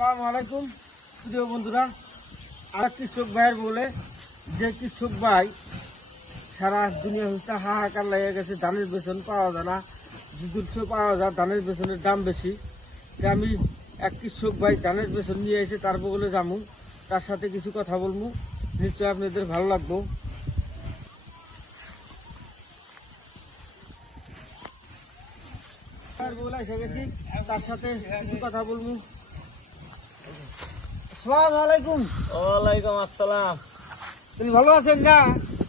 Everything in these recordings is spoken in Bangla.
আসসালামু আলাইকুম প্রিয় বন্ধুরা। আর কৃষক ভাইয়ের বলে যে কৃষক ভাই সারা দুনিয়া হচ্ছে হাহাকার লেগে গেছে, ধানের বেতন পাওয়া যায় না, দুধ পাওয়া যায়, ধানের বেতনের দাম বেশি। যে আমি এক কৃষক ভাই ধানের বেতন নিয়ে এসে তার বগলে যাবো, তার সাথে কিছু কথা বলবো, নিশ্চয় আপনাদের ভালো লাগবো। এসে গেছি, তার সাথে কিছু কথা বলবো। আসসালামু আলাইকুম। ওয়ালাইকুম আসসালাম। তুমি ভালো আছেন না?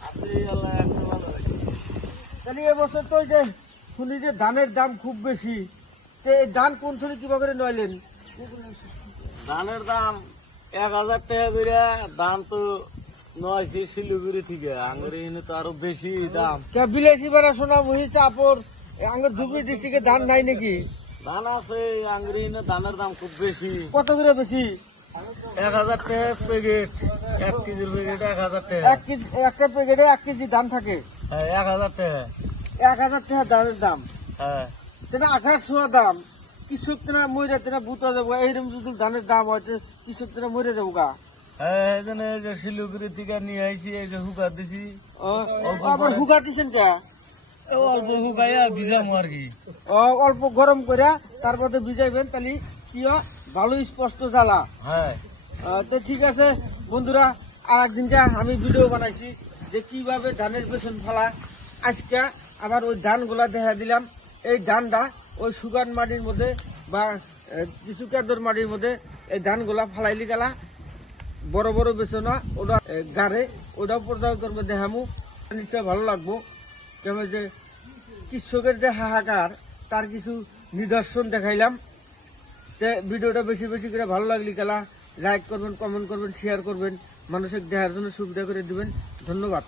আছি আল্লাহ একটু ভালো আছে। তাহলে এবছর তো যে শুনি যে ধানের দাম খুব বেশি, তো এই ধান কোন সময় কিভাবে করে নইলেন? ধানের দাম 1000 টাকা করে দাম তো নয়ছি শিলিগুড়ি থেকে, আঙ্গুরি এনে তো আরো বেশি দাম। বিলেসি বেড়া সোনা মহি চাপর আঙ্গুর ধুবড়ি ডিস্ট্রিক্টে ধান নাই নাকি? ধান আছে আঙ্গুরি এনে, ধানের দাম খুব বেশি। কত করে বেশি? 1000 টাকা প্যাকেট, 1 কেজির প্যাকেট 1000 টাকা। একটা প্যাকেটে 1 কেজি ধান থাকে। হ্যাঁ 1000 টাকা। 1000 টাকা ধানের দাম, হ্যাঁ তেনা আকাশ ছোঁয়া দাম। কৃষক তেনা মরে তেনা বুতা যাবো, এইরকম যদি ধানের দাম হয় তো কৃষক তেনা মরে যাবো গা। হ্যাঁ এই জন্য এই যে শিলিগুড়ি থেকে নিয়ে আইছি, এই যে হুকা দিছি। আবার হুগা দিচ্ছেন কে? অল্প হুকাইয়া ভিজামো আর কি। অল্প গরম করে তারপরে ভিজাইবেন, তাহলে কি হয় ভালো স্পষ্ট জ্বালা। হ্যাঁ তো ঠিক আছে বন্ধুরা, আর একদিনটা আমি ভিডিও বানাইছি যে কিভাবে ধানের বেসন ফেলা। আজকে আবার ওই ধানগুলা দেখা দিলাম। এই ধানটা ওই সুগান মাটির মধ্যে বা কিছু কেদর মাটির মধ্যে এই ধানগুলা ফালাইলি গেলা বড় বড় বেসনা ওটা গাড়ে, ওটাও পর্যায়ক্রমে দেখামু, নিশ্চয় ভালো লাগবো। কেমন যে কৃষকের যে হাহাকার তার কিছু নিদর্শন দেখাইলাম। তে ভিডিওটা বেশি বেশি করে ভালো লাগলে গেলা লাইক করবেন, কমেন্ট করবেন, শেয়ার করবেন, মানুষের দেখার জন্য সুবিধা করে দিবেন। ধন্যবাদ।